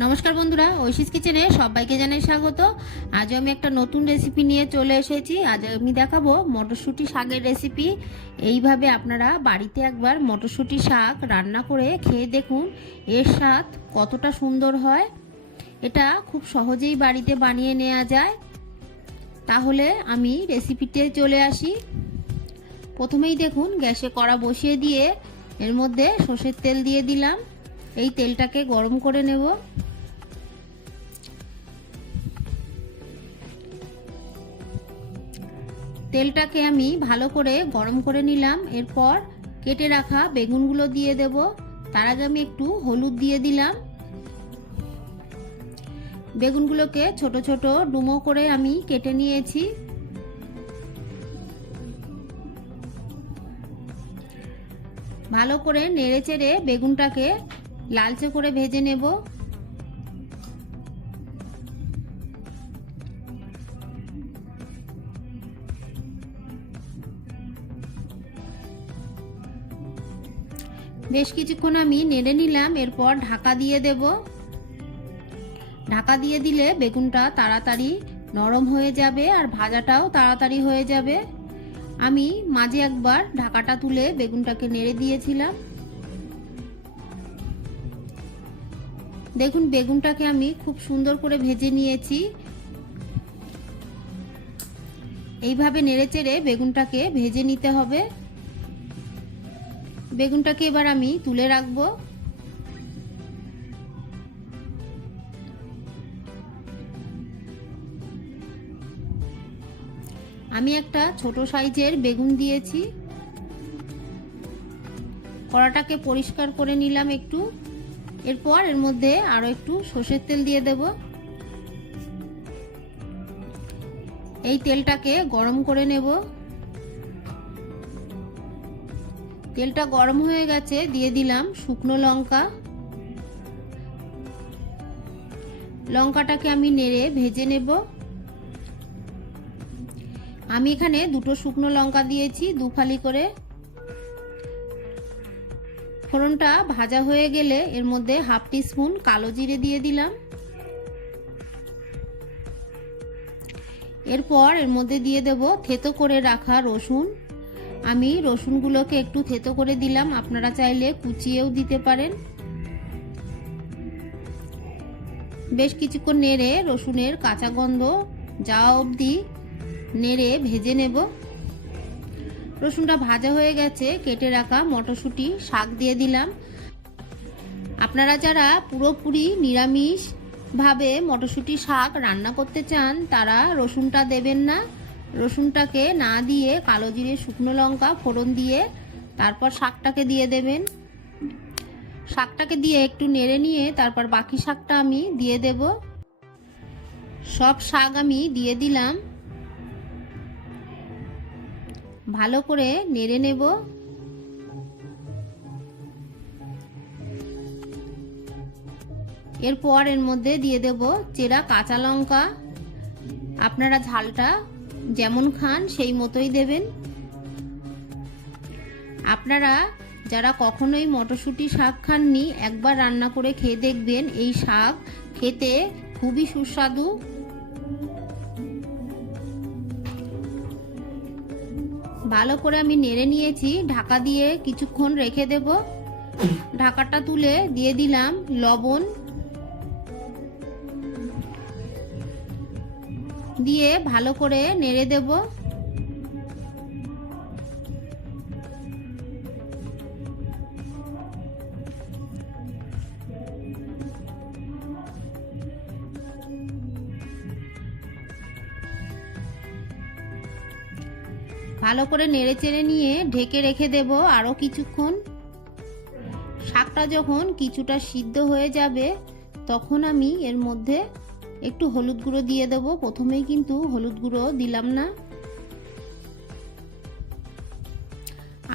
নমস্কার বন্ধুরা, ঐশিস কিচেনে সবাইকে জানাই স্বাগত। আজ আমি একটা নতুন রেসিপি নিয়ে চলে এসেছি। আজ আমি দেখাবো মটরশুঁটি শাকের রেসিপি এইভাবে আপনারা বাড়িতে একবার মটরশুঁটি শাক রান্না করে খেয়ে দেখুন, এর স্বাদ কতটা সুন্দর হয়। এটা খুব সহজেই বাড়িতে বানিয়ে নেওয়া যায়। তাহলে আমি রেসিপিতে চলে আসি। প্রথমেই দেখুন, গ্যাসে কড়া বসিয়ে দিয়ে এর মধ্যে সর্ষের তেল দিয়ে দিলাম। এই তেলটাকে গরম করে নেব। তেলটাকে আমি ভালো করে গরম করে নিলাম। এরপর কেটে রাখা বেগুনগুলো দিয়ে দেব। তার আগে আমি একটু হলুদ দিয়ে দিলাম। বেগুনগুলোকে ছোট ছোট ডুমো করে আমি কেটে নিয়েছি। ভালো করে নেড়ে চেড়ে বেগুনটাকে লালচে করে ভেজে নেব। বেশ কিছুক্ষণ আমি নেড়ে নিলাম, এরপর ঢাকা দিয়ে দেব। ঢাকা দিয়ে দিলে বেগুনটা তাড়াতাড়ি নরম হয়ে যাবে আর ভাজাটাও তাড়াতাড়ি হয়ে যাবে। আমি মাঝে একবার ঢাকাটা তুলে বেগুনটাকে নেড়ে দিয়েছিলাম। দেখুন, বেগুনটাকে আমি খুব সুন্দর করে ভেজে নিয়েছি। এইভাবে নেড়ে চেড়ে বেগুনটাকে ভেজে নিতে হবে। বেগুনটাকে এবার আমি তুলে রাখব। আমি একটা ছোট সাইজের বেগুন দিয়েছি। কড়াটাকে পরিষ্কার করে নিলাম একটু। এরপর এর মধ্যে আরও একটু সর্ষের তেল দিয়ে দেব। এই তেলটাকে গরম করে নেব। তেলটা গরম হয়ে গেছে, দিয়ে দিলাম শুকনো লঙ্কা। লঙ্কাটাকে আমি নেড়ে ভেজে নেব। আমি এখানে দুটো শুকনো লঙ্কা দিয়েছি দু ফালি করে। ফোড়নটা ভাজা হয়ে গেলে এর মধ্যে হাফ টি স্পুন কালো জিরে দিয়ে দিলাম। এরপর এর মধ্যে দিয়ে দেব থেতো করে রাখা রসুন। আমি রসুনগুলোকে একটু থেতো করে দিলাম, আপনারা চাইলে কুচিয়েও দিতে পারেন। বেশ কিছুক্ষণ নেড়ে রসুনের কাঁচা গন্ধ যাওয়া অবধি নেড়ে ভেজে নেব। রসুনটা ভাজা হয়ে গেছে, কেটে রাখা মটরশুঁটি, শাক দিয়ে দিলাম। আপনারা যারা পুরোপুরি নিরামিষ ভাবে মটরশুঁটি শাক রান্না করতে চান, তারা রসুনটা দেবেন না। রসুনটাকে না দিয়ে কালো জিরে, শুকনো লঙ্কা ফোড়ন দিয়ে তারপর শাকটাকে দিয়ে দেবেন। শাকটাকে দিয়ে একটু নেড়ে নিয়ে তারপর বাকি শাকটা আমি দিয়ে দেব। সব শাক আমি দিয়ে দিলাম। ভালো করে নেড়ে নেব। এরপর এর মধ্যে দিয়ে দেব চেরা কাঁচা লঙ্কা। আপনারা ঝালটা যেমন খান সেই মতোই দেবেন। আপনারা যারা কখনোই মটরশুঁটি শাক খাননি, একবার রান্না করে খেয়ে দেখবেন এই শাক খেতে খুবই সুস্বাদু। ভালো করে আমি নেড়ে নিয়েছি, ঢাকা দিয়ে কিছুক্ষণ রেখে দেব। ঢাকাটা তুলে দিয়ে দিলাম লবণ। দিয়ে ভালো করে নেড়ে দেব। ভালো করে নেড়ে চেড়ে নিয়ে ঢেকে রেখে দেব আরও কিছুক্ষণ। শাকটা যখন কিছুটা সিদ্ধ হয়ে যাবে, তখন আমি এর মধ্যে একটু হলুদ গুঁড়ো দিয়ে দেবো। প্রথমেই কিন্তু হলুদ গুঁড়ো দিলাম না।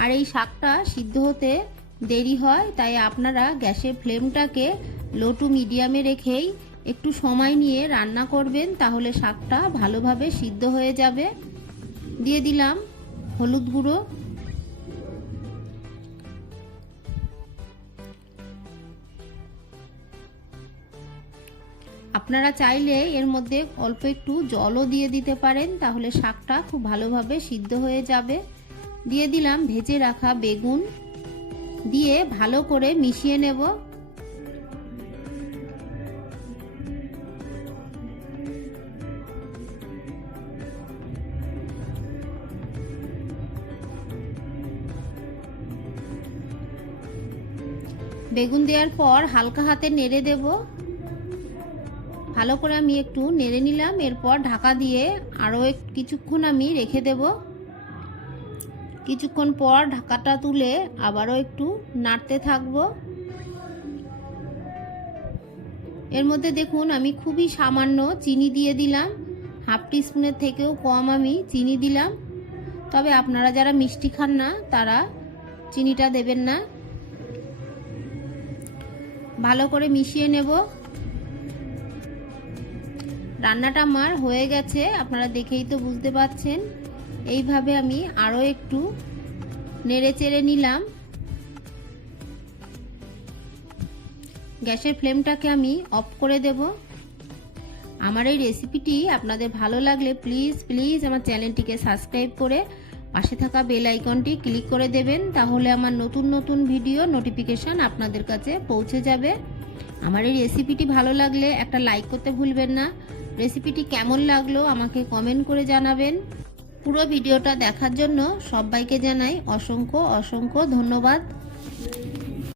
আর এই শাকটা সিদ্ধ হতে দেরি হয়, তাই আপনারা গ্যাসের ফ্লেমটাকে লো টু মিডিয়ামে রেখেই একটু সময় নিয়ে রান্না করবেন, তাহলে শাকটা ভালোভাবে সিদ্ধ হয়ে যাবে। দিয়ে দিলাম। হলুদ গুঁড়ো, আপনারা চাইলে এর মধ্যে অল্প একটু জলও দিয়ে দিতে পারেন, তাহলে শাকটা খুব ভালোভাবে সিদ্ধ হয়ে যাবে। দিয়ে দিলাম ভেজে রাখা বেগুন, দিয়ে ভালো করে মিশিয়ে নেব। বেগুন দেওয়ার পর হালকা হাতে নেড়ে দেব। ভালো করে আমি একটু নেড়ে নিলাম, এরপর ঢাকা দিয়ে আরও কিছুক্ষণ আমি রেখে দেব। কিছুক্ষণ পর ঢাকাটা তুলে আবারও একটু নাড়তে থাকব। এর মধ্যে দেখুন, আমি খুবই সামান্য চিনি দিয়ে দিলাম। হাফ টিস্পুনের থেকেও কম আমি চিনি দিলাম। তবে আপনারা যারা মিষ্টি খান না, তারা চিনিটা দেবেন না। ভালো করে মিশিয়ে নেব। রান্নাটা আমার হয়ে গেছে, আপনারা দেখেই তো বুঝতে পাচ্ছেন। এইভাবে আমি আরও একটু নেড়ে চেড়ে নিলাম। গ্যাসের ফ্লেমটাকে আমি অফ করে দেব। আমার এই রেসিপিটি আপনাদের ভালো লাগলে প্লিজ প্লিজ আমার চ্যানেলটিকে সাবস্ক্রাইব করে পাশে থাকা বেল আইকনটি ক্লিক করে দেবেন, তাহলে আমার নতুন নতুন ভিডিও নোটিফিকেশান আপনাদের কাছে পৌঁছে যাবে। আমার এই রেসিপিটি ভালো লাগলে একটা লাইক করতে ভুলবেন না। রেসিপিটি কেমন লাগল আমাকে কমেন্ট করে জানাবেন। পুরো ভিডিওটা দেখার জন্য সবাইকে জানাই অসংখ্য অসংখ্য ধন্যবাদ।